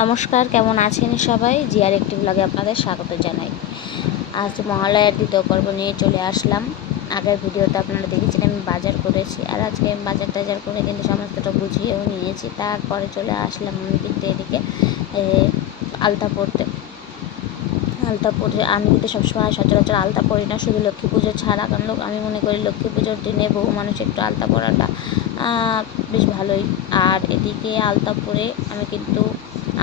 নমস্কার, কেমন আছেন সবাই? জিআর একটি ব্লগে আপনাদের স্বাগত জানাই। আজ মহালয়ার দ্বিতীয় পর্ব নিয়ে চলে আসলাম। আগের ভিডিওতে আপনারা দেখেছেন আমি বাজার করেছি, আর আজকে আমি বাজার টাজার করে কিন্তু সমস্তটা বুঝিয়েও নিয়েছি। তারপরে চলে আসলাম আমি কিন্তু এদিকে আলতা পরতে। আলতা পরে আমি কিন্তু সবসময় সচরাচর আলতা পরি না, শুধু লক্ষ্মী পুজো ছাড়া। কারণ আমি মনে করি লক্ষ্মী পুজোর দিনে বহু মানুষ একটু আলতা পরাটা বেশ ভালোই। আর এদিকে আলতা পরে আমি কিন্তু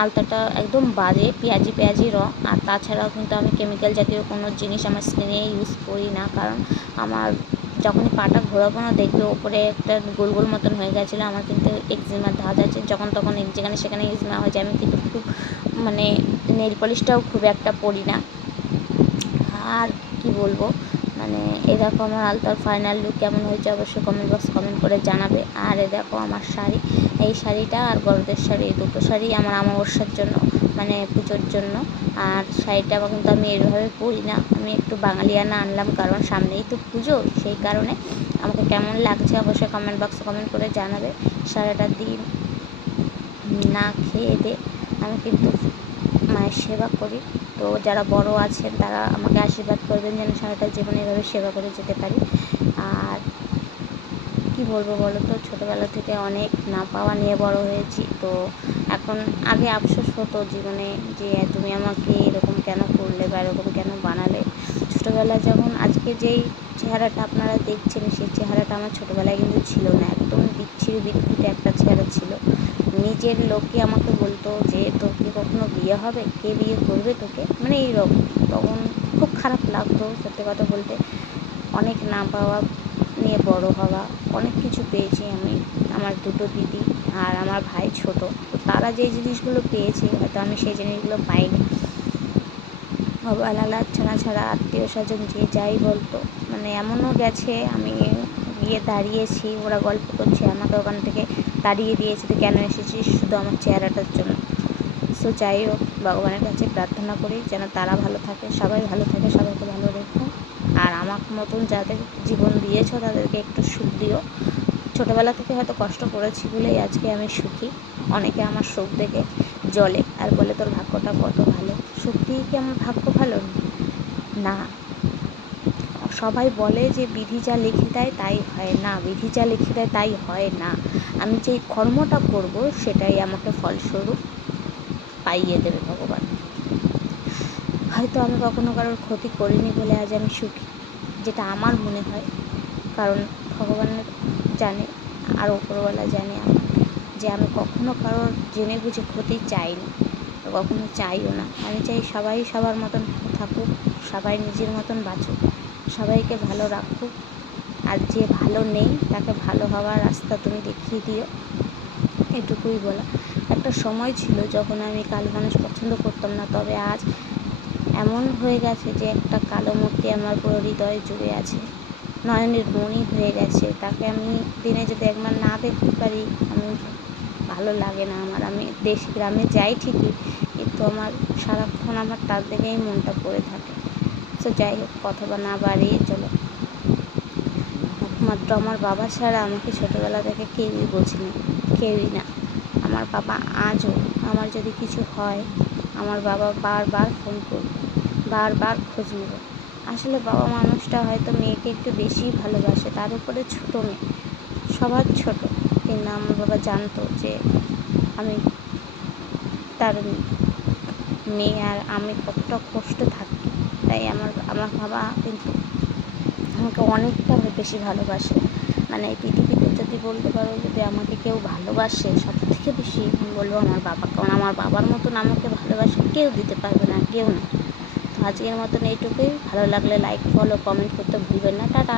আলতাটা একদম বাজে পেঁয়াজি রঙ। আর তাছাড়াও কিন্তু আমি কেমিক্যাল জাতীয় কোনো জিনিস আমার স্কিনে ইউজ করি না, কারণ আমার যখনই পাটা ঘোরাবো না দেখবে ওপরে একটা গোল গোল মতন হয়ে গেছিলো। আমার কিন্তু এক্সিমার ধাঁচ আছে, যখন তখন যেখানে সেখানে এক্সিমা হয়ে যায়। আমি কিন্তু খুব নেল পলিশটাও খুব একটা পরি না। আর কি বলবো, দেখো আমার আলতার ফাইনাল লুক কেমন হয়েছে অবশ্যই কমেন্ট করে জানাবে। আর দেখো আমার শাড়ি, এই শাড়িটা আর গরদের শাড়ি, এই দুটো শাড়ি আমার অমাবস্যার জন্য, পুজোর জন্য। আর শাড়িটা কিন্তু আমি এইভাবে পরি না, আমি একটু বাঙালিয়ানা আনলাম, কারণ সামনেই তো পুজো, সেই কারণে আমাকে কেমন লাগছে অবশ্যই কমেন্ট করে জানাবে। সারাটা দিন না খেয়ে দে আমি কিন্তু মায়ের সেবা করি। তো যারা বড় আছেন তারা আমাকে আশীর্বাদ করবেন যেন সারাটা জীবনে এভাবে সেবা করে যেতে পারি। আর কি বলবো বলো তো, ছোটোবেলা থেকে অনেক না পাওয়া নিয়ে বড় হয়েছি। তো এখন আগে আফসোস হতো জীবনে যে তুমি আমাকে এরকম কেন করলে বা এরকম কেন বানালে। ছোটোবেলায় যখন আজকে যেই চেহারাটা আপনারা দেখছেন, সেই চেহারাটা আমার ছোটোবেলায় কিন্তু ছিল না। একদম বিচ্ছিরি বিদঘুটে একটা চেহারা ছিল। নিজের লোকই আমাকে বলতো যে তোর কি কখনো বিয়ে হবে, কে বিয়ে করবে তোকে, এইরকম। তখন খুব খারাপ লাগতো সত্যি কথা বলতে। অনেক না পাওয়া নিয়ে বড় হওয়া, অনেক কিছু পেয়েছি আমি, আমার দুটো দিদি আর আমার ভাই ছোট। তো তারা যে জিনিসগুলো পেয়েছে হয়তো আমি সেই জিনিসগুলো পাইনি। অবহেলা ছাড়া আত্মীয় স্বজন যে যাই বলতো, এমনও গেছে আমি গিয়ে দাঁড়িয়েছি, ওরা গল্প করছে, আমাকে ওখান থেকে তাড়িয়ে দিয়েছে তো কেন এসেছিস, শুধু আমার চেহারাটার জন্য। সো যাই হোক, ভগবানের কাছে প্রার্থনা করি যেন তারা ভালো থাকে, সবাই ভালো থাকে, সবাইকে ভালো রেখো। আর আমার মতন যাদের জীবন দিয়েছ তাদেরকে একটু সুখ দিও। ছোটোবেলা থেকে হয়তো কষ্ট করেছি বলেই আজকে আমি সুখী। অনেকে আমার সুখ দেখে জ্বলে আর বলে তোর ভাগ্যটা কত ভালো। সত্যিই কি আমার ভাগ্য ভালো? না। সবাই বলে যে বিধি যা লিখে দেয় তাই হয় না, বিধি যা লিখে দেয় তাই হয় না। আমি যেই কর্মটা করব সেটাই আমাকে ফলস্বরূপ পাইয়ে দেবে ভগবান। হয়তো আমি কখনো কারোর ক্ষতি করিনি বলে আজ আমি সুখী, যেটা আমার মনে হয়। কারণ ভগবানের জানে আর ওপরওয়ালা জানে আমার, যে আমি কখনো কারোর জেনে বুঝে ক্ষতি চাইনি, কখনো চাইও না। আমি চাই সবাই সবার মতন থাকুক, সবাই নিজের মতন বাঁচুক, সবাইকে ভালো রাখুক। আর যে ভালো নেই তাকে ভালো হওয়ার রাস্তা তুমি দেখিয়ে দিও, এটুকুই বলা। একটা সময় ছিল যখন আমি কালো মানুষ পছন্দ করতাম না, তবে আজ এমন হয়ে গেছে যে একটা কালো মূর্তি আমার পুরো হৃদয় জুড়ে আছে, নয়নের মণি হয়ে গেছে। তাকে আমি দিনে যদি একবার না দেখতে পারি আমি ভালো লাগে না আমার। আমি গ্রামে যাই ঠিকই, কিন্তু আমার সারাক্ষণ আমার তার দিকেই মনটা পড়ে থাকে। তো যাই হোক, কথা না বাড়িয়ে চলো। একমাত্র আমার বাবা ছাড়া আমাকে ছোটোবেলা থেকে কেউই বোঝেনি, কেউই না। আমার বাবা আজও, আমার যদি কিছু হয় আমার বাবা বারবার ফোন করবে, বারবার খোঁজ নেবে। আসলে বাবা মানুষটা হয়তো মেয়েকে একটু বেশিই ভালোবাসে, তার উপরে ছোটো মেয়ে, সবার ছোট। কিন্তু আমার বাবা জানতো যে আমি তার মেয়ে আর আমি কতটা কষ্ট থাকি। তাই আমার বাবা কিন্তু আমাকে অনেকটা বেশি ভালোবাসে। এই পৃথিবীতে যদি বলতে পারো যদি আমাকে কেউ ভালোবাসে সব থেকে বেশি, আমি বলবো আমার বাবা। কারণ আমার বাবার মতন আমাকে ভালোবাসা কেউ দিতে পারবে না, কেউ না। তো আজকের মতন এইটুকুই। ভালো লাগলে লাইক, ফলো, কমেন্ট করতে ভুলবেন না। টাটা।